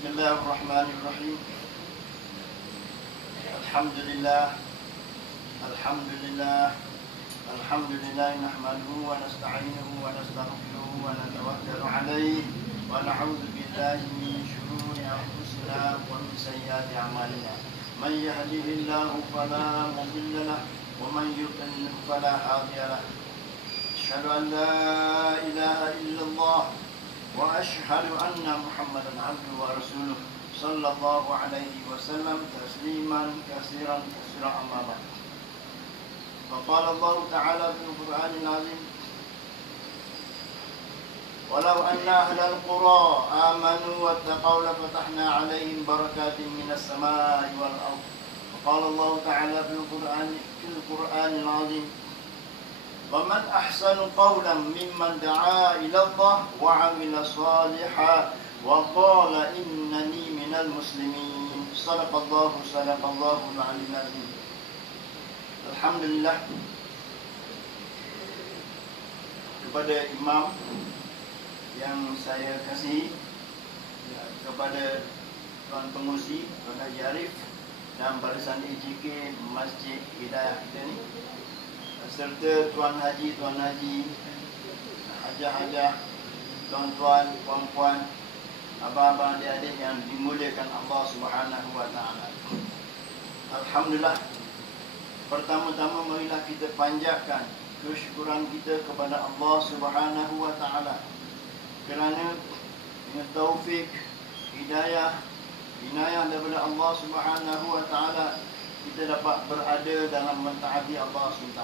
Bismillahirrahmanirrahim. Alhamdulillah. Alhamdulillah. Alhamdulillah nahmaduhu wa nasta'inuhu wa nastaghfiruhu wa natawakkalu alayhi wa na'udzu billahi min shururi anfusina wa min sayyiati a'malina. Man yahdihillahu fala mudilla lahu wa man yudlil fala hadiya lahu. Asyhadu an la ilaha illallah wa asyhadu anna Muhammadan abduhu wa rasuluh sallallahu alaihi wasallam tasliman katsiran amma ba'd. Faqala Allah Ta'ala fil Qur'anil 'azim walau anna ahlal qura amanu wattaqaw lafatahna 'alaihim barakatin minas samaa'i wal ardh. Faqala Allah Ta'ala fil Qur'anil 'azim وَمَنْ أَحْسَنُ قَوْلًا مِمَّنْ دَعَا إِلَى اللَّهِ وَعَمِلَ صَالِحًا وَقَالَ إِنَّنِي مِنَ الْمُسْلِمِينَ. صدق الله العلي العظيم. Alhamdulillah, kepada imam yang saya kasihi, kepada tuan pengurusi, Tuan Haji Arif dan barisan EJK Masjid Hidayah kita ni, serta Tuan Haji, Hajah-hajah, tuan-tuan, puan-puan, abang-abang, adik-adik yang dimuliakan Allah Subhanahu wa Ta'ala. Alhamdulillah, pertama-tama marilah kita panjatkan kesyukuran kita kepada Allah Subhanahu wa Ta'ala kerana dengan taufik, hidayah, inayah daripada Allah Subhanahu wa Ta'ala, kita dapat berada dalam mentaati Allah SWT.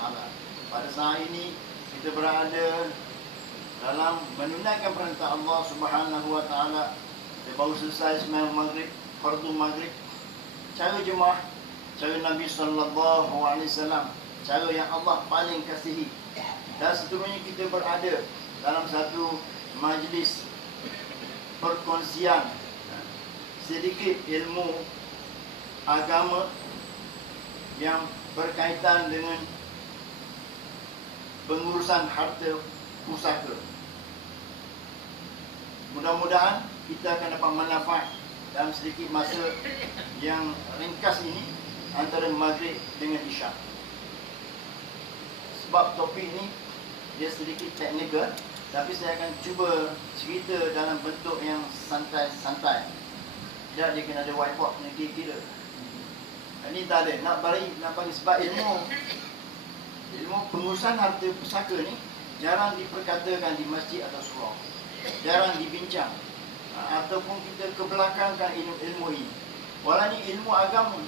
Pada saat ini kita berada dalam menunaikan perintah Allah Subhanahu wa Ta'ala. Kita baru selesai sembahyang maghrib, fardu maghrib. Cara jemaah, cara Nabi sallallahu alaihi wasallam, cara yang Allah paling kasihi. Dan seterusnya kita berada dalam satu majlis perkongsian sedikit ilmu agama yang berkaitan dengan pengurusan harta pusaka. Mudah-mudahan kita akan dapat manfaat dalam sedikit masa yang ringkas ini antara maghrib dengan isyak. Sebab topik ini dia sedikit teknikal, tapi saya akan cuba cerita dalam bentuk yang santai-santai. Tidak dia kena ada whiteboard yang kira-kira. Ini tak ada, nak bagi sebab ilmu pengurusan harta pusaka ni jarang diperkatakan di masjid atau surau, jarang dibincang, ataupun kita kebelakangkan ilmu ini. Walau ini ilmu agama.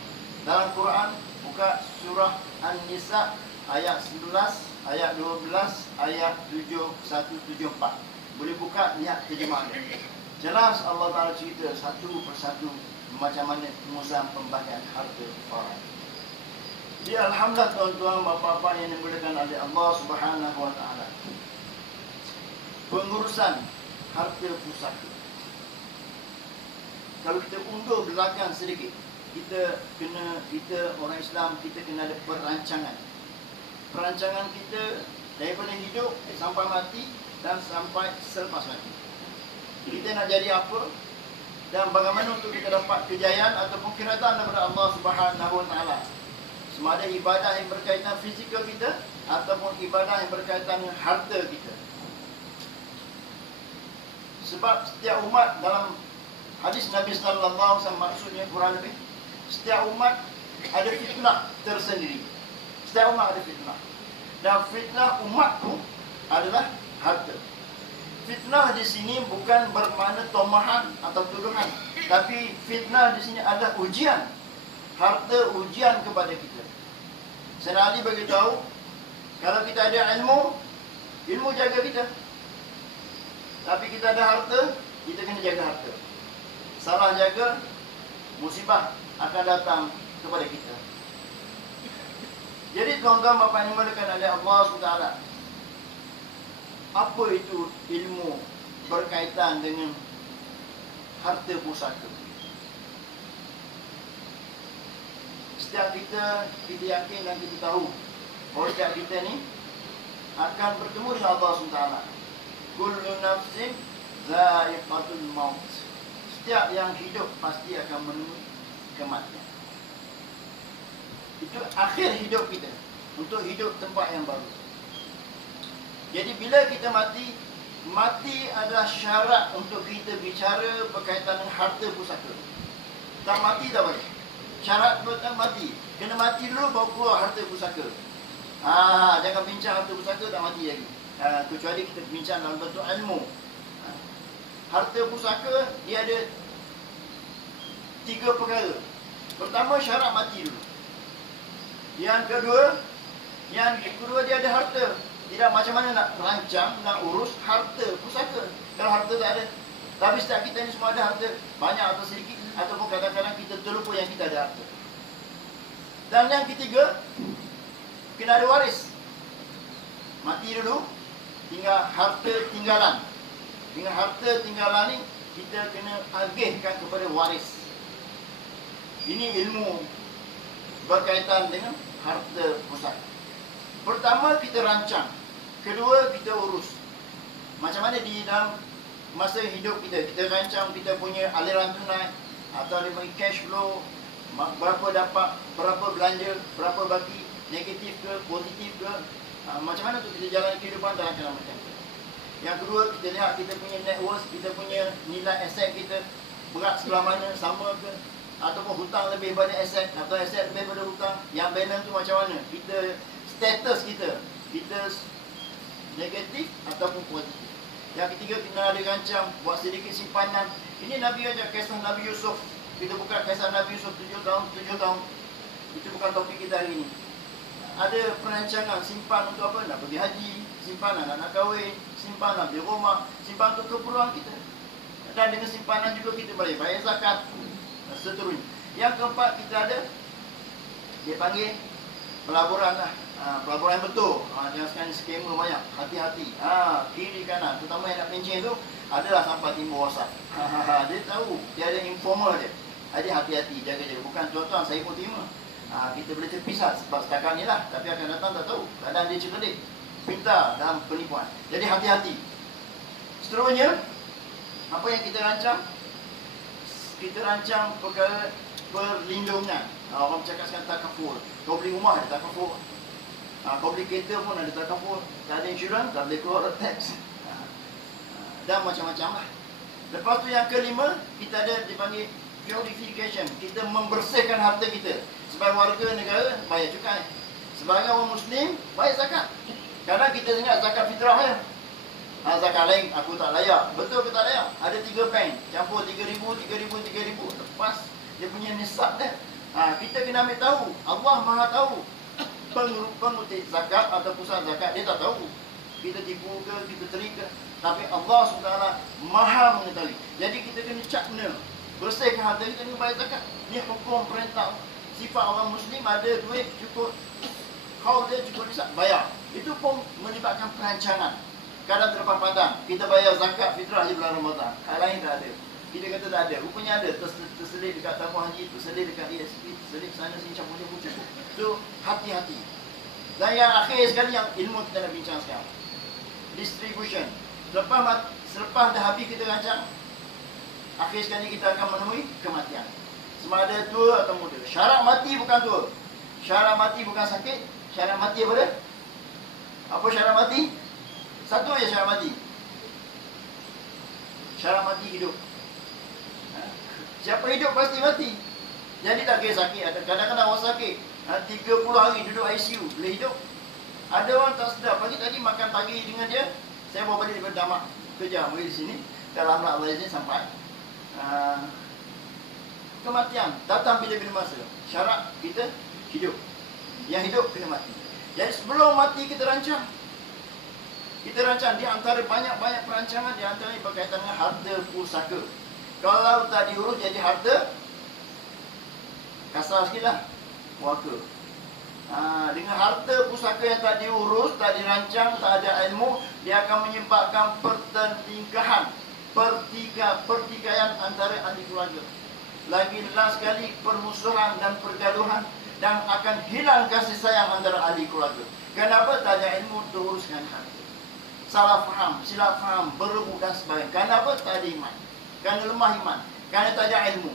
Dalam Quran, buka surah An-Nisa ayat 11, ayat 12, ayat 7174. Boleh buka, lihat terjemahannya. Jelas Allah Ta'ala cerita satu persatu macam mana pengurusan pembagian harta orang. Jadi alhamdulillah tuan-tuan, bapa-bapa yang dimuliakan oleh Allah Subhanahu wa Ta'ala, pengurusan harta pusaka. Kalau kita undur belakang sedikit, kita orang Islam, kita kena ada perancangan. Perancangan kita daripada hidup sampai mati dan sampai selepas mati. Kita nak jadi apa dan bagaimana untuk kita dapat kejayaan ataupun kerajaan daripada Allah Subhanahu wa Ta'ala. Sama ada ibadah yang berkaitan fizikal kita ataupun ibadah yang berkaitan dengan harta kita. Sebab setiap umat, dalam hadis Nabi sallallahu alaihi wasallam, maksudnya kurang lebih setiap umat ada fitnah tersendiri. Setiap umat ada fitnah. Dan fitnah umat tu adalah harta. Fitnah di sini bukan bermakna tomahan atau tuduhan, tapi fitnah di sini adalah ujian. Harta ujian kepada kita. Sayyidina Ali beritahu, kalau kita ada ilmu jaga kita. Tapi kita ada harta, kita kena jaga harta. Salah jaga, musibah akan datang kepada kita. Jadi tuan-tuan bapa yang dimuliakan oleh Allah SWT, apa itu ilmu berkaitan dengan harta pusaka? Setiap kita yakin dan kita tahu bahawa setiap kita ni akan bertemu dengan Allah SWT. Kullu nafsin za'iqatul maut. setiap yang hidup pasti akan menemui kematian. Itu akhir hidup kita, untuk hidup tempat yang baru. Jadi bila kita mati, mati adalah syarat untuk kita bicara berkaitan dengan harta pusaka. Tak mati tak boleh. Syarat tak mati. Kena mati dulu baru keluar harta pusaka. Jangan bincang harta pusaka tak mati lagi. Kecuali kita bincang dalam bentuk ilmu. Harta pusaka dia ada 3 perkara. Pertama, syarat mati dulu. Yang kedua dia ada harta. Tidak macam mana nak rancang, nak urus harta pusaka. Kalau harta tak ada. Tapi setiap kita ni semua ada harta, banyak atau sedikit, ataupun kadang-kadang kita terlupa yang kita ada harta. Dan yang ketiga, kena ada waris. Mati dulu, tinggal harta tinggalan. Dengan harta tinggalan ni, kita kena agihkan kepada waris. Ini ilmu berkaitan dengan harta pusaka. Pertama, kita rancang. Kedua, kita urus. Macam mana di dalam masa hidup kita, kita rancang kita punya aliran tunai atau dia bagi cash flow, berapa dapat, berapa belanja, berapa bagi, negatif ke, positif ke, macam mana tu kita jalan kehidupan dalam macam tu. Yang kedua, kita lihat kita punya net worth, kita punya nilai aset kita berat sebelah mana, sama ke, ataupun hutang lebih daripada aset, atau aset lebih daripada hutang. Yang balance tu macam mana, kita status kita negatif ataupun positif. Yang ketiga, kita ada rancang buat sedikit simpanan. Ini Nabi ajar kisah Nabi Yusuf. Kita buka kisah Nabi Yusuf 7 tahun. Itu bukan topik kita hari ini. Ada perancangan simpan untuk apa? Nak pergi haji, simpan nak kahwin, simpan nak beli rumah, simpan untuk keperluan kita. Dan dengan simpanan juga kita boleh bayar zakat dan seterusnya. Yang keempat, kita ada dia panggil pelaburan lah. Pelaburan betul. Jangan sekali skema banyak. Hati-hati. Kiri kanan. Terutama yang nak pencing tu adalah sampai timbul wasap. Dia tahu. Dia ada informal dia. Jadi hati-hati. Jaga-jaga. Bukan tuan-tuan saya pun terima. Kita boleh terpisah sebab setakat ni lah. Tapi akan datang tak tahu. Kadang dia cerdik. Pintar dalam penipuan. Jadi hati-hati. Seterusnya, apa yang kita rancang? Kita rancang perkara perlindungan. Orang bercakap sekarang takaful. Kau beli rumah ada takaful. Kau beli kereta pun ada takaful. Tak ada insurans, tak boleh keluar tax. Dan macam-macam lah. Lepas tu yang kelima, kita ada dipanggil purification. Kita membersihkan harta kita. Sebagai warga negara, bayar cukai. Sebagai orang Muslim, bayar zakat. Kadang kita ingat zakat fitrah ya. Zakat lain, aku tak layak. Betul ke tak layak? Ada 3 bank. Campur 3,000, 3,000, 3,000. Lepas dia punya nisab dia. Kita kena ambil tahu. Allah Maha tahu. Pengutip zakat atau pusat zakat, dia tak tahu. Kita tipu ke, kita terik ke. Tapi Allah SWT Maha mengetahui. Jadi kita kena cakna. Bersihkan harta kita, kena bayar zakat. Ini hukum perintah. Sifat orang Muslim ada duit cukup. Kau dia cukup nisab, bayar. Itu pun melibatkan perancangan. Kadang terlepas padang. Kita bayar zakat fitrah di bulan Ramadan. Hal lain tak ada. Kita kata tak ada. Rupanya ada. Terselit dekat tabung haji, terselit dekat ESP, terselit sana sini, campur-campur. So, hati-hati. Dan yang akhir sekali yang ilmu kita nak bincang sekarang. Distribution. Selepas dah habis kita rancang, akhir sekali kita akan menemui kematian. Sama ada tua atau muda. Syarat mati bukan tua. Syarat mati bukan sakit. Syarat mati apa dia? Apa syarat mati? Satu aja syarat mati. Syarat mati hidup. Siapa hidup pasti mati. Jadi tak kira sakit. Ada kadang-kadang orang sakit 30 hari duduk ICU, boleh hidup. Ada orang tak sedar. Pagi tadi makan pagi dengan dia. Saya bawa balik daripada Damak kerja mari di sini. Dalam Allah izin sampai kematian datang bila-bila masa. Syarat kita hidup. Yang hidup kena mati. Jadi sebelum mati kita rancang. Kita rancang di antara banyak-banyak perancangan, di antaranya berkaitan dengan harta pusaka. Kalau tak diurus jadi harta kasar sikit lah, puaka. Dengan harta pusaka yang tak diurus, tak dirancang, tak ada ilmu, dia akan menyebabkan pertelingkahan, pertikaian antara ahli keluarga. Lagi last sekali permusuhan dan pergaduhan, dan akan hilang kasih sayang antara ahli keluarga. Kenapa? Tak ada ilmu untuk uruskan harta. Salah faham, silap faham, berebut dan sebagainya. Kenapa? Tak ada iman. Kerana lemah iman. Kerana tak ada ilmu.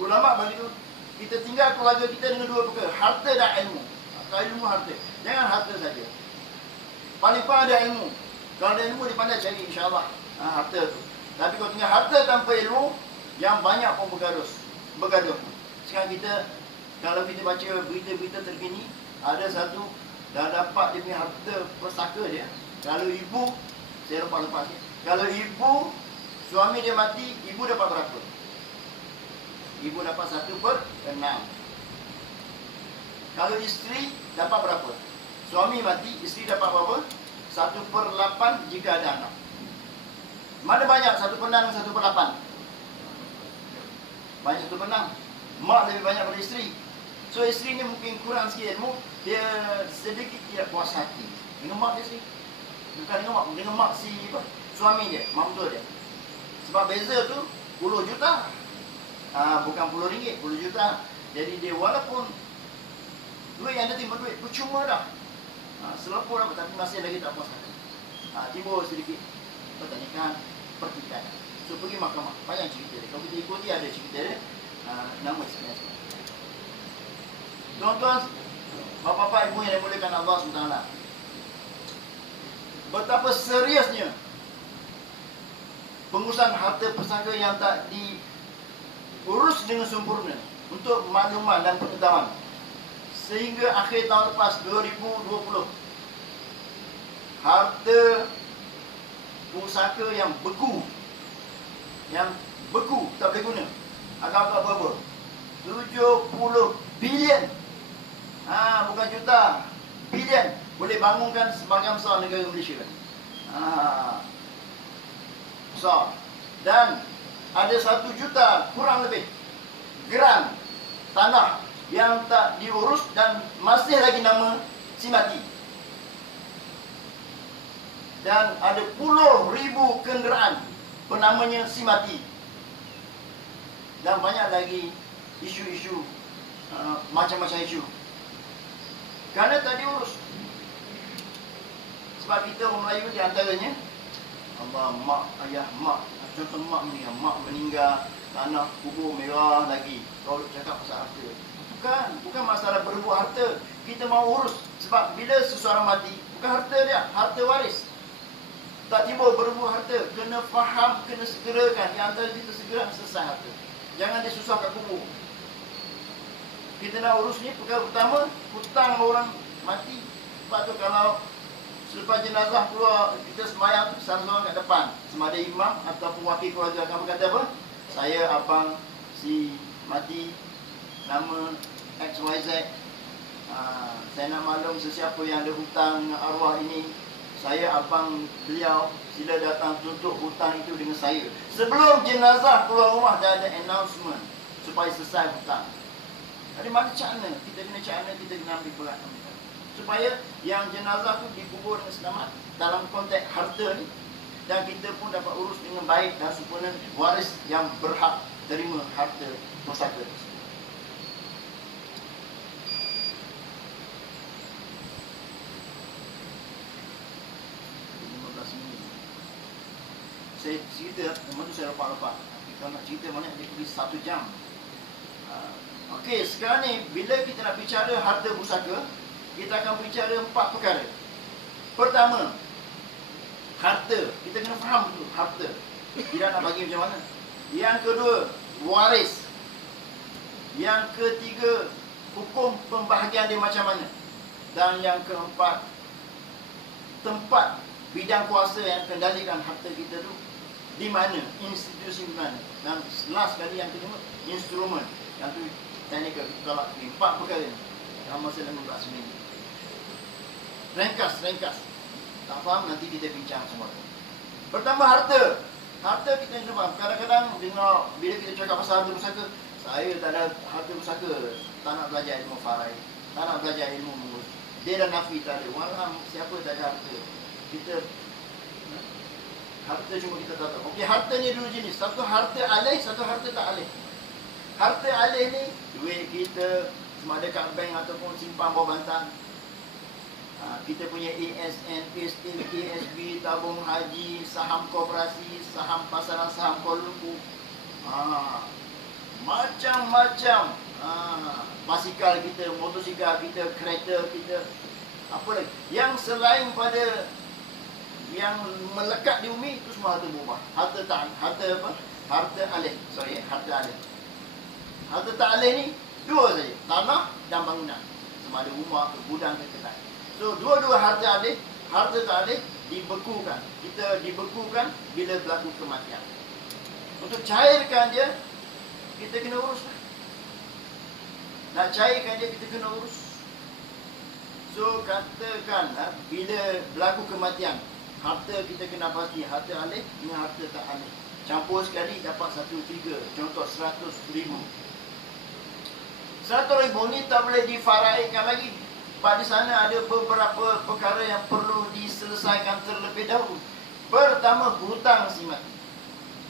Ulama bagi tu, kita tinggal keluarga kita dengan dua perkara, harta dan ilmu. Kalau ilmu, harta. Jangan harta saja. Paling kurang ada ilmu. Kalau ada ilmu, dia pandai cari, insyaAllah harta tu. Tapi kalau tinggal harta tanpa ilmu, yang banyak pun bergaduh. Sekarang kita, kalau kita baca berita-berita terkini, ada satu dah dapat dia punya harta persaka dia. Kalau ibu, saya lepas sikit. Kalau ibu, suami dia mati, ibu dapat berapa? Ibu dapat 1/6. Kalau isteri dapat berapa? Suami mati, isteri dapat berapa? 1/8 jika ada anak. Mana banyak 1/6 dan 1/8? Banyak 1/6. Mak lebih banyak pada isteri. So isteri ni mungkin kurang sikit ilmu, dia sedikit tidak puas hati dengan mak dia sendiri. Bukan dengan mak si suami dia, mak betul dia. Sebab beza tu 10 juta. Bukan RM10, 10 juta. Jadi dia walaupun duit yang dia terima duit percuma dah. Selapur apa, tapi masih lagi tak puas hati. Timbul sedikit pertanyaan, pertikaian. So pergi mahkamah, panjang cerita dia. Kalau kita ikuti ada cerita dia, nama sebenarnya. Tuan-tuan, bapa-bapa, ibu yang dimuliakan Allah SWT, betapa seriusnya pengurusan harta pusaka yang tak diurus dengan sempurna untuk makluman dan pengetahuan. Sehingga akhir tahun lepas 2020, harta pusaka yang beku, tak boleh guna, agak-agak berapa? 70 bilion. Bukan juta, bilion. Boleh bangunkan sebahagian besar negara Malaysia. Besar. Dan ada 1 juta kurang lebih geran tanah yang tak diurus dan masih lagi nama si mati. Dan ada puluh ribu kenderaan bernamanya si mati. Dan banyak lagi isu-isu, macam-macam isu. Kerana tak diurus. Sebab kita orang Melayu di antaranya, Allah, mak, ayah, mak. Contoh mak meninggal, tanah kubur merah lagi. Kau cakap pasal harta. Bukan masalah berebut harta. Kita mahu urus. Sebab bila seseorang mati, bukan harta dia, harta waris. Tak tiba berebut harta. Kena faham, kena segerakan. Yang antara kita segera selesai harta. Jangan dia susah kat kubur. Kita nak urus ni, perkara pertama, hutang orang mati. Sebab tu kalau selepas jenazah keluar, kita sembahyang tu seorang kat depan. Sama ada imam ataupun wakil keluarga akan berkata apa? Saya abang si mati, nama XYZ. Saya nak maklum sesiapa yang ada hutang dengan arwah ini. Saya abang beliau, sila datang tuntut hutang itu dengan saya. Sebelum jenazah keluar rumah, dah ada announcement supaya selesai hutang. Jadi macam mana? Kita kena ambil berat. Supaya yang jenazah tu dikubur dengan selamat dalam konteks harta ni. Dan kita pun dapat urus dengan baik dan sempurna waris yang berhak terima harta pusaka tersebut. Saya cerita, memang tu saya lepak-lepak. Kalau nak cerita banyak, dia pergi 1 jam. Okey, sekarang ni, bila kita nak bicara harta pusaka, kita akan bicara 4 perkara. Pertama, harta. Kita kena faham dulu harta. Tidak nak bagi macam mana. Yang kedua, waris. Yang ketiga, hukum pembahagian dia macam mana. Dan yang keempat, tempat bidang kuasa yang kendalikan harta kita tu di mana, institusi di mana. Dan last sekali yang kelima, instrumen. Yang tu teknikal. Kalau 4 perkara ni dalam masa 15 minit. Ringkas. Tak faham, nanti kita bincang semua. Pertama, harta. Harta kita kena faham. Kadang-kadang dengar bila kita cakap pasal harta pusaka, saya tak ada harta pusaka, tak nak belajar ilmu faraid, tak nak belajar ilmu mengurus. Dia dah nafi tak ada. Walau siapa tak ada harta. Kita harta cuma kita tak tahu. Okey, harta ni dua jenis. Satu harta alih, satu harta tak alih. Harta alih ni duit kita, sama ada kat bank ataupun simpan bawah bantal. Kita punya ASN, PSN, ASB, tabung haji, saham koperasi, saham pasaran, saham Kuala Lumpur. Macam-macam. Basikal kita, motosikal kita, kereta kita, apa lagi yang selain pada yang melekat di bumi, itu semua harta berubah. Harta apa? Harta alih. Harta alih. Harta tak alih ni dua saja, tanah dan bangunan. Sama ada rumah, gudang ke kedai. So dua-dua harta alih, harta tak alih dibekukan. Kita dibekukan bila berlaku kematian. Untuk cairkan dia, kita kena urus. Nak cairkan dia, kita kena urus. So katakan bila berlaku kematian, harta kita kena pasti harta alih dengan harta tak alih. Campur sekali dapat 1/3. Contoh 100,000. 100,000 ni tak boleh difaraikan lagi. Sebab di sana ada beberapa perkara yang perlu diselesaikan terlebih dahulu. Pertama, hutang si mati.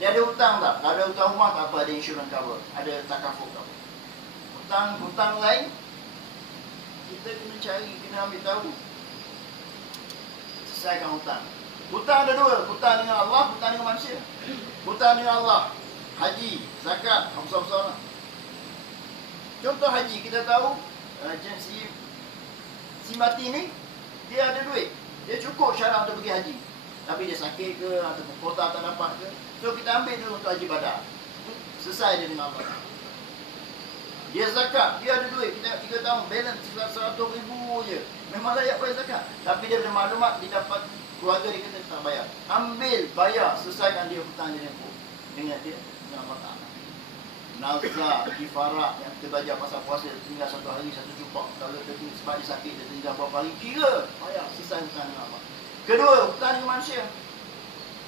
Dia ada hutang tak? Ada hutang rumah tak apa, ada insurans cover, ada takaful cover. Hutang lain, kita kena cari, kena ambil tahu. Selesaikan hutang. Hutang ada dua, hutang dengan Allah, hutang dengan manusia. Hutang dengan Allah, haji, zakat, besar-besar. Contoh haji, kita tahu si mati ni, dia ada duit, dia cukup syarat untuk pergi haji. Tapi dia sakit ke, ataupun kota tak dapat ke, so kita ambil dulu untuk haji badar. Selesai dia dengan Allah. Dia zakat, dia ada duit, kita 3 tahun, balance 100,000 je. Memang layak bayar zakat. Tapi dia ada maklumat, dia dapat keluarga dia kata tak bayar. Ambil, bayar, selesaikan dia hutang dia dengan dia, dengan Allah Ta'ala. Nazar, kifarah yang kita belajar pasal puasa, tinggal 1 hari, 1 cupak. Kalau dia sebab dia sakit, dia tinggal berapa hari, kira, bayar, selesai hutang dengan Allah. Kedua, hutang dengan manusia.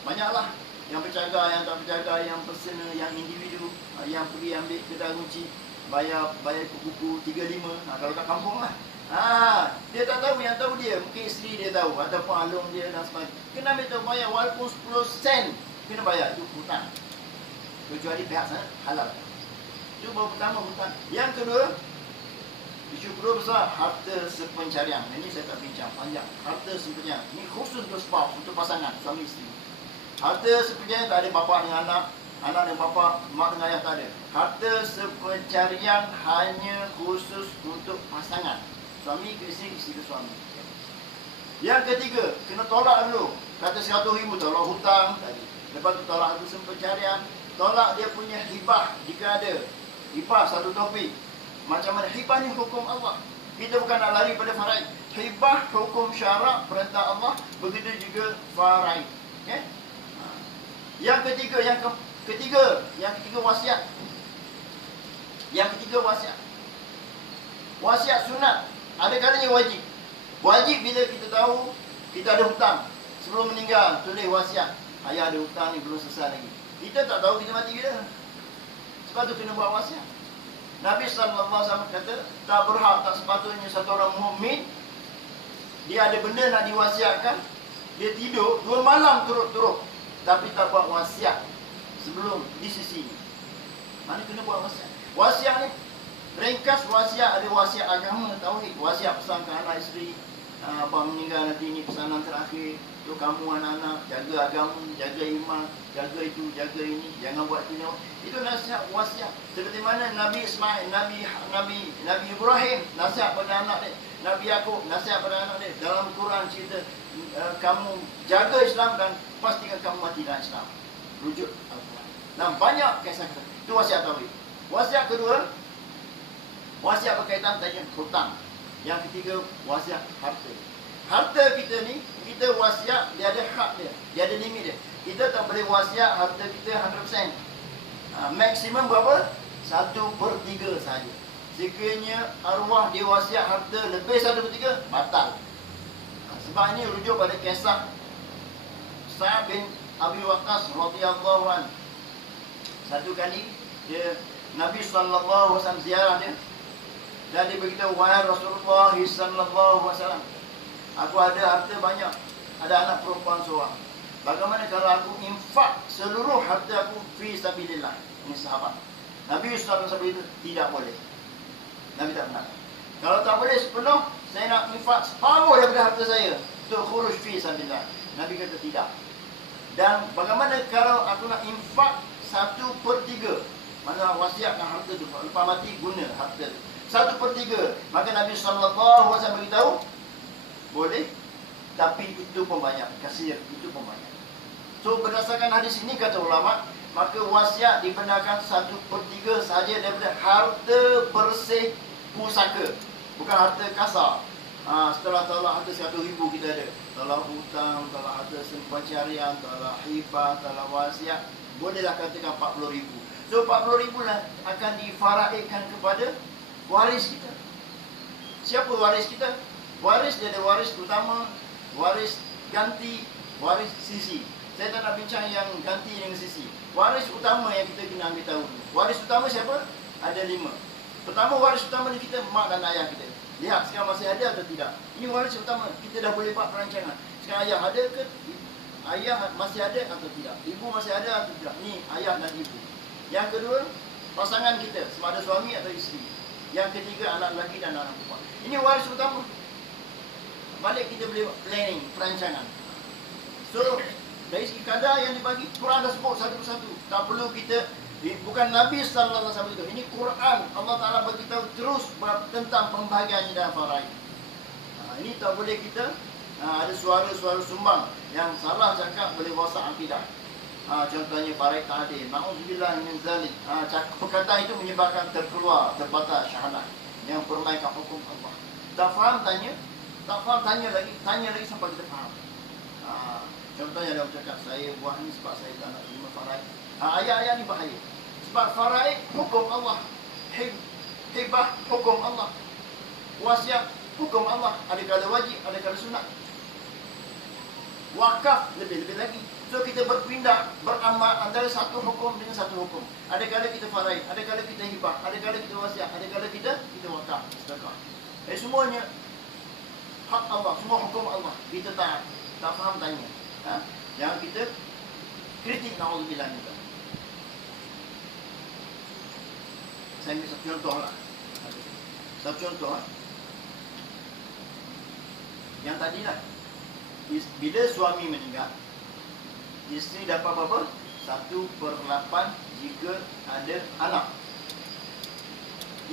Banyaklah. Yang berjaga, yang tak berjaga, yang personal, yang individu, yang pergi ambil kedai kunci, bayar buku 35. Kalau kat kampung lah. Dia tak tahu, yang tahu dia. Mungkin isteri dia tahu, ataupun alung dia dan sebagainya. Kena ambil tahu bayar, walaupun 10 sen, kena bayar. Itu hutang. Kecuali pihak sana, halal. Itu baru pertama hutang. Yang kedua, isu kedua besar, harta sepencarian. Ini saya tak bincang panjang. Harta sepencarian. Ini khusus untuk spouse, untuk pasangan, suami isteri. Harta sepencarian tak ada bapa dengan anak, anak dengan bapa, mak dengan ayah tak ada. Harta sepencarian hanya khusus untuk pasangan. Suami ke isteri, isteri ke suami. Yang ketiga, kena tolak dulu. Kata 100,000, tolak hutang tadi. Lepas tu tolak harta sepencarian. Tolak dia punya hibah jika ada. Hibah satu topik. Macam mana? Hibah ni hukum Allah. Kita bukan nak lari pada faraid. Hibah hukum syarak, perintah Allah. Begitu juga faraid. Okay? Yang ketiga wasiat. Yang ketiga wasiat. Wasiat sunat. Ada kalanya wajib. Wajib bila kita tahu kita ada hutang. Sebelum meninggal, tulis wasiat. Ayah ada hutang ni belum selesai lagi. Kita tak tahu kita mati bila. Sebab tu kena buat wasiat. Nabi SAW kata, tak berhak, tak sepatutnya satu orang mukmin, dia ada benda nak diwasiatkan, dia tidur 2 malam turut-turut, tapi tak buat wasiat sebelum di sisi ini. Mana kena buat wasiat? Wasiat ni ringkas. Wasiat ada wasiat agama, tauhid. Wasiat pesan ke anak isteri, abang meninggal nanti ni pesanan terakhir untuk kamu anak-anak, jaga agama, jaga iman, jaga itu, jaga ini, jangan buat itu. Itu nasihat wasiat. Seperti mana Nabi Ismail, Nabi Ibrahim nasihat pada anak dia, Nabi Yaqub nasihat pada anak dia. Dalam Quran cerita, kamu jaga Islam dan pastikan kamu mati dalam Islam. Rujuk Al-Quran. Dan banyak kisah-kisah. Itu wasiat tauhid. Wasiat kedua, wasiat berkaitan dengan hutang. Yang ketiga, wasiat harta. Harta kita ni, kita wasiat, dia ada hak dia, dia ada limit dia. Kita tak boleh wasiat harta kita 100%. Maksimum berapa? 1/3 saja. Sekiranya arwah dia wasiat harta lebih 1/3, batal. Sebab ini rujuk pada kisah Sa'ad bin Abi Waqqas radhiyallahu anhu. Satu kali dia Nabi SAW ziarah dia, dan dia beritahu, wahai Rasulullah SAW, aku ada harta banyak, ada anak perempuan seorang. Bagaimana kalau aku infak seluruh harta aku fi sabilillah? Ini sahabat. Nabi SAW itu tidak boleh. Nabi tak benar. Kalau tak boleh sepenuh, saya nak infak separuh daripada harta saya untuk khuruj fi sabilillah. Nabi kata tidak. Dan bagaimana kalau aku nak infak 1 1/3. Mana wasiatkan harta tu, lepas mati guna harta tu 1/3. Maka Nabi SAW beritahu, boleh, tapi itu pun banyak, kasir, itu pun banyak. So berdasarkan hadis ini kata ulama, maka wasiat dibenarkan 1/3 saja daripada harta bersih pusaka, bukan harta kasar. Setelah tolak harta 100,000 kita ada, tolak hutang, tolak harta pencarian, tolak hibah, tolak wasiat, bolehlah katakan 40,000. So 40,000 lah akan difaraidkan kepada waris kita. Siapa waris kita? Waris dia ada waris utama, waris ganti, waris sisi. Saya tak nak bincang yang ganti dengan sisi. Waris utama yang kita kena ambil tahu. Waris utama siapa? Ada 5. Pertama, waris utama ni kita, mak dan ayah kita. Lihat sekarang masih ada atau tidak. Ini waris utama. Kita dah boleh buat perancangan. Sekarang ayah ada ke? Ayah masih ada atau tidak? Ibu masih ada atau tidak? Ni ayah dan ibu. Yang kedua, pasangan kita, sama ada suami atau isteri. Yang ketiga, anak lelaki dan anak perempuan. Ini waris utama. Balik kita boleh buat planning, perancangan. So, dari segi kadar yang dibagi, Quran dah sebut satu persatu. Tak perlu kita, bukan Nabi SAW itu. Ini Quran, Allah Ta'ala beritahu terus tentang pembahagiannya dalam faraid. Ini tak boleh kita ada suara-suara sumbang yang salah cakap boleh rosak akidah. Contohnya faraid tak adil. Na'udzubillah min zalik. Perkataan itu menyebabkan terkeluar, terbatas syahadat yang permainkan hukum Allah. Tak faham tanya, tak faham tanya lagi sampai kita faham. Contohnya ada orang cakap, saya buat ni sebab saya tak nak terima faraid. Ayat-ayat ni bahaya. Sebab faraid hukum Allah, hibah hukum Allah, wasiat hukum Allah. Ada kala wajib, ada kala sunat. Wakaf lebih-lebih lagi. So kita berpindah, beramal antara satu hukum dengan satu hukum. Ada kala kita faraid, ada kala kita hibah, ada kala kita wasiat, ada kala kita wakaf, sedekah. Semuanya hak Allah, semua hukum Allah. Kita tak faham tanya. Jangan kita kritik, na'udzubillah minta. Saya ambil satu contoh lah. Satu contoh lah. Yang tadi lah, bila suami meninggal, isteri dapat berapa? 1/8 jika ada anak.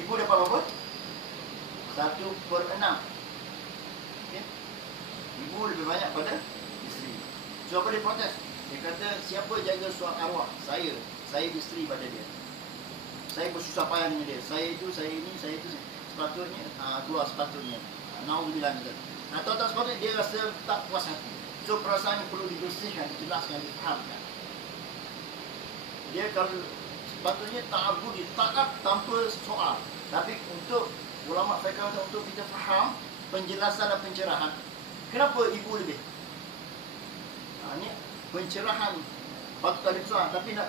Ibu dapat berapa? 1/6. Okay? Ibu lebih banyak pada isteri. So apa dia protes? Dia kata, siapa jaga suami arwah? Saya isteri pada dia. Saya bersusah payah dengan dia. Saya itu, saya ini, saya itu. Sepatutnya, keluar sepatutnya. Na'udzubillah minta. Atau tak sepatutnya, dia rasa tak puas hati. So perasaan yang perlu dibersihkan, dijelaskan, difahamkan. Dia kalau sepatutnya ta'abudi, taat tanpa soal. Tapi untuk ulama fiqh, untuk kita faham penjelasan dan pencerahan, kenapa ibu lebih? Ini pencerahan patut tadi soal, tapi nak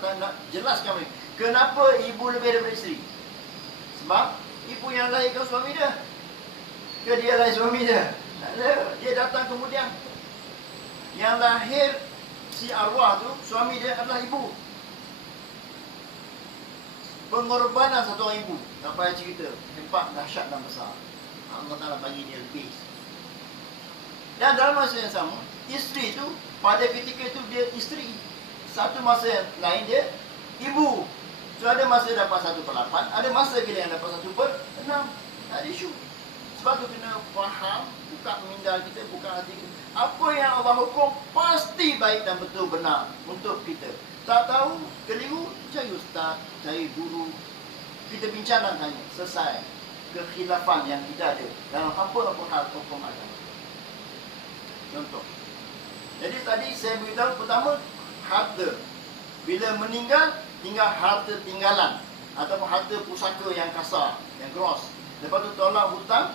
jelaskan mereka. Kenapa ibu lebih daripada isteri? Sebab ibu yang lahirkan suami dia. Ke dia lahir suami dia? Dia datang kemudian. Yang lahir si arwah tu, suami dia adalah ibu. Pengorbanan satu orang ibu, tak payah cerita, hebat, dahsyat dan besar. Allah Ta'ala bagi dia lebih. Dan dalam masa yang sama, isteri tu, pada ketika itu dia isteri. Satu masa yang lain dia ibu. So ada masa dapat 1/8, ada masa bila yang dapat 1/6. Tak ada isu. Sebab tu kena faham, buka minda kita, buka hati kita. Apa yang Allah hukum pasti baik dan betul benar untuk kita. Tak tahu, keliru, cari ustaz, cari guru. Kita bincang dan tanya, selesai kekhilafan yang kita ada dalam apa-apa hal hukum agama. Contoh. Jadi tadi saya beritahu pertama, harta. Bila meninggal, tinggal harta tinggalan ataupun harta pusaka yang kasar, yang gross. Lepas tu tolak hutang,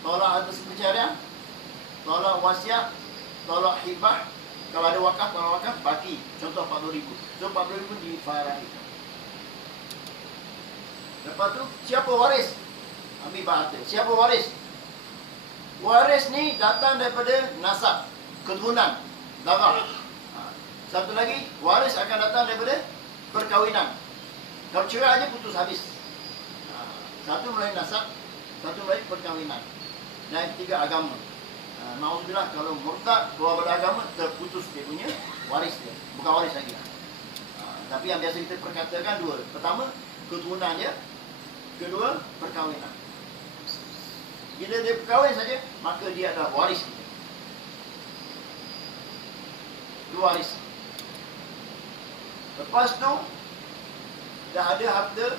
tolak harta pencarian, tolak wasiat, tolak hibah. Kalau ada wakaf, tolak wakaf, bagi. Contoh 40,000. So 40,000 difaraidkan. Lepas tu, siapa waris? Ambil harta. Siapa waris? Waris ni datang daripada nasab, keturunan, darah. Satu lagi, waris akan datang daripada perkahwinan. Kalau cerai aja putus habis. Satu melalui nasab, satu melalui perkahwinan. Dan yang ketiga, agama. Na'udzubillah, kalau murtad, keluar dari agama, terputus dia punya waris dia. Bukan waris lagi. Tapi yang biasa kita perkatakan dua. Pertama, keturunan dia. Kedua, perkahwinan. Bila dia berkahwin saja, maka dia adalah waris kita. Itu waris. Lepas tu, dah ada harta,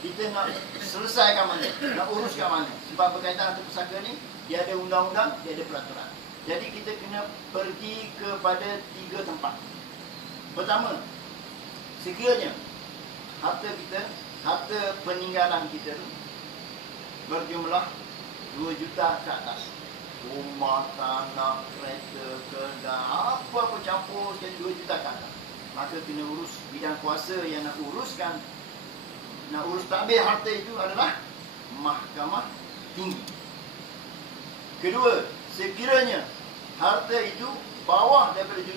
kita nak selesaikan mana, nak uruskan mana. Sebab berkaitan harta pusaka ni, dia ada undang-undang, dia ada peraturan. Jadi kita kena pergi kepada 3 tempat. Pertama, sekiranya harta kita, harta peninggalan kita tu berjumlah 2 juta ke atas. Rumah, tanah, kereta, kedai, apa-apa campur jadi 2 juta ke atas. Maka kena urus bidang kuasa yang nak uruskan, nak urus takbir harta itu adalah mahkamah tinggi. Kedua, sekiranya harta itu bawah daripada 2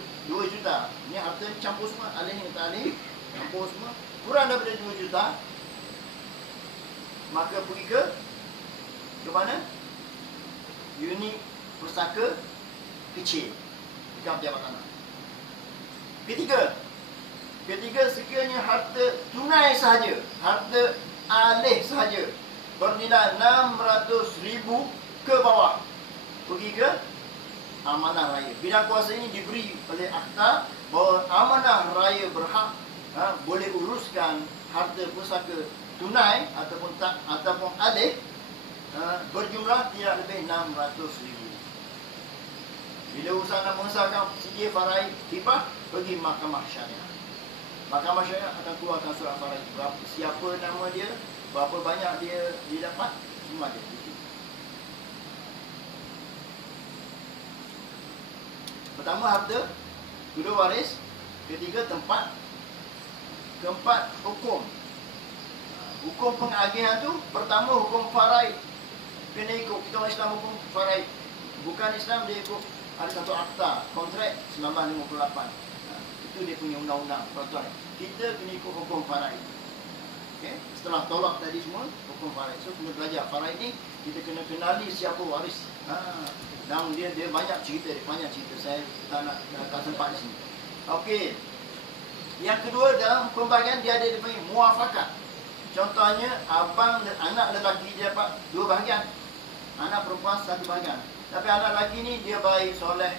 juta, ini harta campur semua, alih dengan tak alih, campur semua, kurang daripada 2 juta, maka pergi ke mana? Unit pusaka kecil dekat pejabat tanah. Ketiga, sekiranya harta tunai sahaja, harta alih sahaja bernilai 600,000 ke bawah, pergi ke amanah raya. Bidang kuasa ini diberi oleh akta bahawa amanah raya berhak boleh uruskan harta pusaka tunai ataupun tak, ataupun alih berjumlah tidak lebih 600,000. Bila usaha nak mengesahkan sedia faraid hibah, pergi mahkamah syariah. Mahkamah syariah akan keluarkan surat faraid. Siapa nama dia, berapa banyak dia dapat, semua dia. Pertama harta, kedua waris, ketiga tempat, keempat hukum. Hukum pengagihan tu, pertama hukum faraid. Kena ikut, kita orang Islam hukum faraid. Bukan Islam, dia ikut, ada satu akta, kontrak 1958. Itu dia punya undang-undang, peraturan. Kita kena ikut hukum faraid. Okay? Setelah tolak tadi semua, hukum faraid. So, kena belajar faraid ni, kita kena kenali siapa waris. Dan dia banyak cerita, Saya tak sempat di sini. Okey. Yang kedua, dalam pembahagian dia ada dipanggil muafakat. Contohnya, anak lelaki dia dapat 2 bahagian. Anak perempuan 1 bahagian. Tapi anak lelaki ni dia baik, soleh,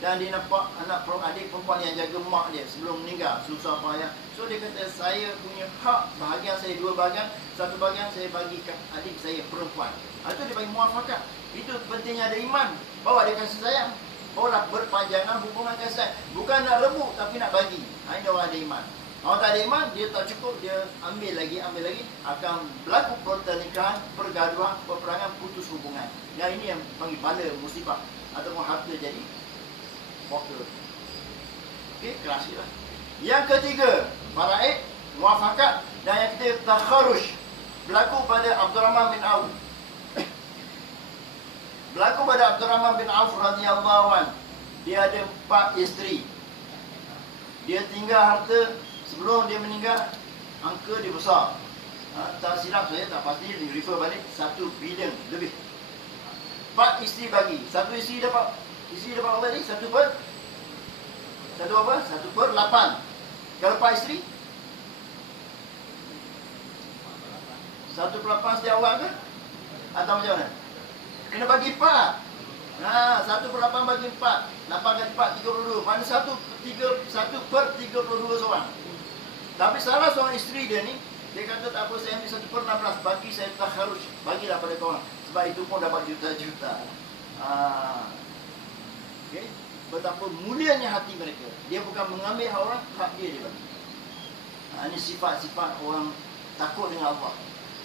dan dia nampak adik perempuan yang jaga mak dia sebelum meninggal, susah payah. So dia kata, saya punya hak, bahagian saya 2 bahagian, 1 bahagian saya bagikan adik saya perempuan. Itu dia bagi muafakat. Itu pentingnya ada iman, bahawa ada kasih sayang, bahawa berpanjangan hubungan kasih sayang. Bukan nak rebut tapi nak bagi. Ini orang ada iman. Orang tak ada iman, dia tak cukup, dia ambil lagi, akan berlaku pertelingkahan, pergaduhan, peperangan, putus hubungan. Yang ini yang panggil bala musibah ataupun harta jadi bokor. Okey, kerasilah. Yang ketiga, faraid, muafakat, dan yang ketiga takharush. Berlaku pada Abdurrahman bin Auf. Berlaku pada Abdurrahman bin Auf radhiyallahu anhu. Dia ada 4 isteri. Dia tinggal harta, sebelum dia meninggal, angka dia besar. Tak silap saya, tak pasti, refer balik 1 bilion lebih. 4 isteri bagi. Satu isteri dapat apa ni? 1 per 8. Kalau 4 isteri 1/8 setiap awal ke? Atau macam mana? Kena bagi 4. 1/8 bagi 4. 8 kali 4, 32. Mana 1/32 seorang. Tapi salah seorang isteri dia ni, dia kata tak apa, saya ambil 1/16, bagi saya takharus, bagilah pada korang. Sebab itu pun dapat juta-juta. Okay? Betapa mulianya hati mereka. Dia bukan mengambil hak orang, hak dia bagi. Ini sifat-sifat orang takut dengan Allah.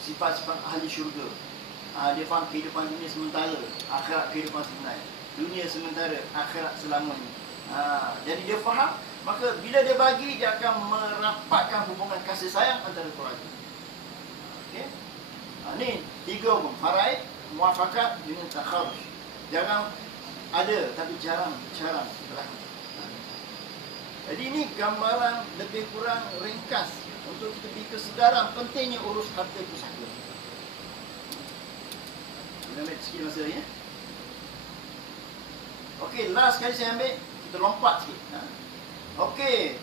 Sifat-sifat ahli syurga. Dia faham kehidupan dunia sementara, akhirat kehidupan sebenar. Dunia sementara, akhirat selamanya. Jadi dia faham. Maka bila dia bagi, dia akan merapatkan hubungan kasih sayang antara keluarga. Okey. Ni 3 hukum. Faraid, muafakat dengan takharush. Jangan ada, tapi jarang berlaku. Jadi ini gambaran lebih kurang ringkas untuk kita beri kesedaran pentingnya urus harta pusaka. Kita ambil sikit masa ya. Okey, last kali saya ambil, kita lompat sikit. Okey.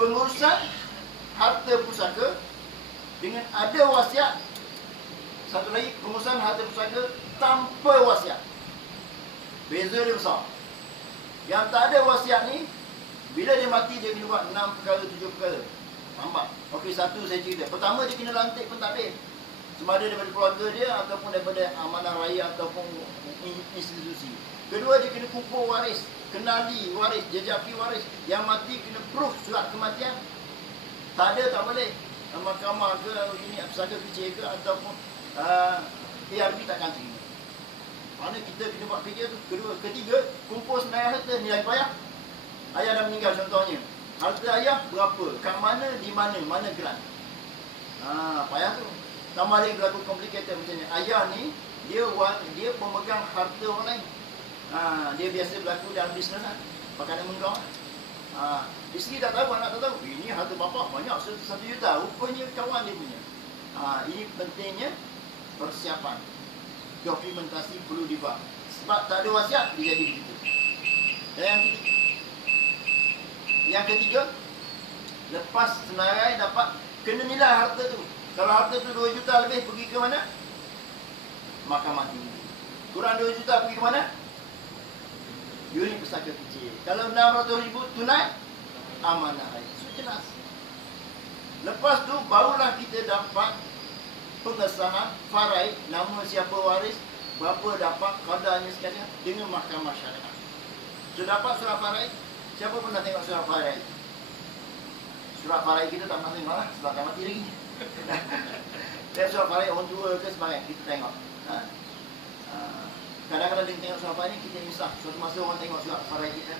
pengurusan harta pusaka dengan ada wasiat. Satu lagi, pengurusan harta pusaka tanpa wasiat. Beza dia besar. Yang tak ada wasiat ni, bila dia mati dia kena buat 6 perkara, 7 perkara. Nampak? Okey, satu saya cerita. Pertama, dia kena lantik pentadbir. Sama ada daripada keluarga dia ataupun daripada amanah raya ataupun institusi. Kedua, dia kena kumpul waris, kenali waris, jejaki waris. Yang mati kena proof surat kematian. Tak ada, tak boleh. Mahkamah ke, ini pesaka kecil ke ataupun ARB takkan terima. Mana kita kena buat kerja tu. Kedua, ketiga, kumpul senarai harta nilai payah. Ayah dah meninggal contohnya. Harta ayah berapa? Kat mana, di mana, mana geran. Payah tu. Tambah lagi berlaku complicated macam ni. Ayah ni, dia pemegang harta orang lain. Dia biasa berlaku dalam bisnes lah. Makanan menggau lah. Isteri tak tahu, anak tak tahu. Ini harta bapa banyak, 1 juta. Rupanya kawan dia punya. Ini pentingnya persiapan. Dokumentasi perlu dibuat. Sebab tak ada wasiat, dia jadi begitu. Dan yang ketiga, lepas senarai dapat kena nilai harta tu. Kalau harta tu 2 juta lebih, pergi ke mana? Mahkamah tinggi. Kurang 2 juta, pergi ke mana? Unit pusaka kecil. Kalau 600,000 tunai, amanah raya. So jelas. Lepas tu barulah kita dapat pengesahan faraid, nama siapa waris, berapa dapat kadarnya sekalian dengan mahkamah syariah. So dapat surat faraid. Siapa pernah tengok surat faraid? Surat faraid kita tak pernah tengok lah, sebab tak mati lagi. Dan surat faraid orang tua ke semangat kita tengok. Kadang-kadang dia tengok surat faraid ni, kita insaf. Suatu masa orang tengok surat faraid kita.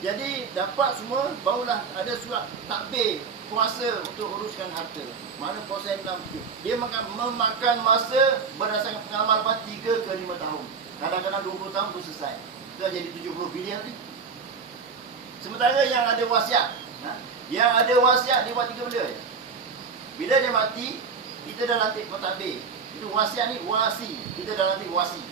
Jadi dapat semua, barulah ada surat takbir, kuasa untuk uruskan harta. Mana proses dalam itu. Dia memakan masa berdasarkan pengalaman lepas 3 ke 5 tahun. Kadang-kadang 20 tahun tu selesai. Itu jadi 70 bilion ni. Sementara yang ada wasiat, yang ada wasiat dia buat 3 benda je. Bila dia mati, kita dah lantik pentadbir. Itu wasiat ni wasi. Kita dah lantik wasi.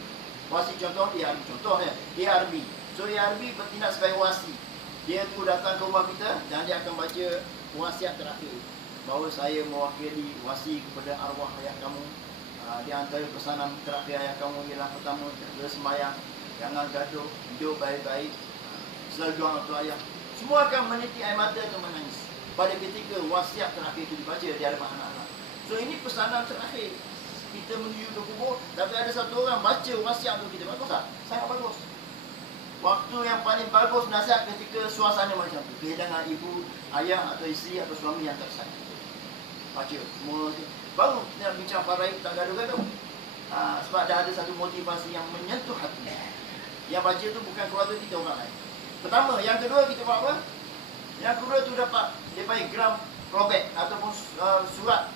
Wasi contoh ARB. Contohnya ARB. So ARB bertindak sebagai wasi. Dia tu datang ke rumah kita dan dia akan baca wasiat terakhir. Bahawa saya mewakili wasi kepada arwah ayah kamu. Di antara pesanan terakhir ayah kamu ialah pertama, jaga sembahyang, jangan gaduh, hidup baik-baik, selalu doa untuk ayah. Semua akan meniti air mata atau menangis pada ketika wasiat terakhir itu dibaca di hadapan anak-anak. So ini pesanan terakhir. Kita menuju ke kubur, tapi ada satu orang baca wasiat untuk kita. Bagus tak? Sangat bagus. Waktu yang paling bagus nasihat ketika suasana macam tu. Kehilangan ibu, ayah atau isteri atau suami yang tersayang. Baca semua. Baru nak bincang faraid, tak gaduh-gaduh. Sebab dah ada satu motivasi yang menyentuh hati. Yang baca tu bukan keluarga kita, orang lain. Pertama. Yang kedua kita buat apa? Yang kedua tu dapat dia panggil gram probate ataupun surat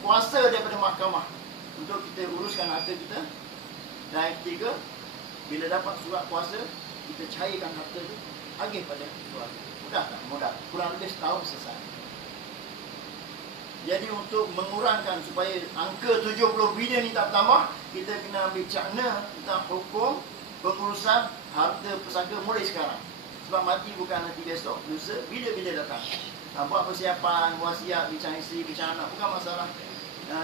kuasa daripada mahkamah untuk kita uruskan harta kita. Dan yang ketiga, bila dapat surat kuasa, kita cairkan harta tu, agih pada keluarga. Mudah tak? Mudah. Kurang lebih setahun selesai. Jadi untuk mengurangkan supaya angka 70 bilion ni tak bertambah, kita kena ambil cakna tentang hukum pengurusan harta pusaka mulai sekarang. Sebab mati bukan nanti besok, lusa, bila-bila datang. Buat persiapan, wasiat, bincang isteri, bincang anak, bukan masalah.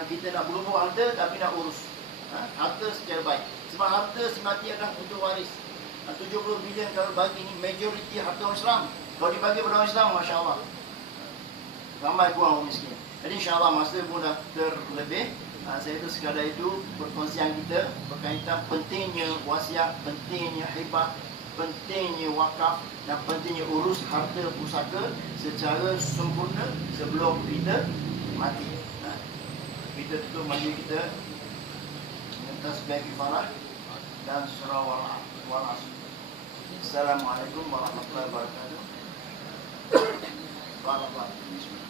Kita nak berhubung harta tapi nak urus harta secara baik. Sebab harta semati adalah untuk waris. 70 bilion kalau bagi ni majoriti harta orang Islam. Kalau dibagi pada orang Islam, Masya Allah, ramai kurang orang miskin. Jadi insyaAllah masa pun dah terlebih. Saya itu sekadar itu perkongsian kita berkaitan pentingnya wasiat, pentingnya hibah, pentingnya wakaf dan pentingnya urus harta pusaka secara sempurna sebelum kita mati. Kita tutup majlis kita dengan tasbih kifarah dan surah wal-asr. Assalamualaikum warahmatullahi wabarakatuh. Bismillah.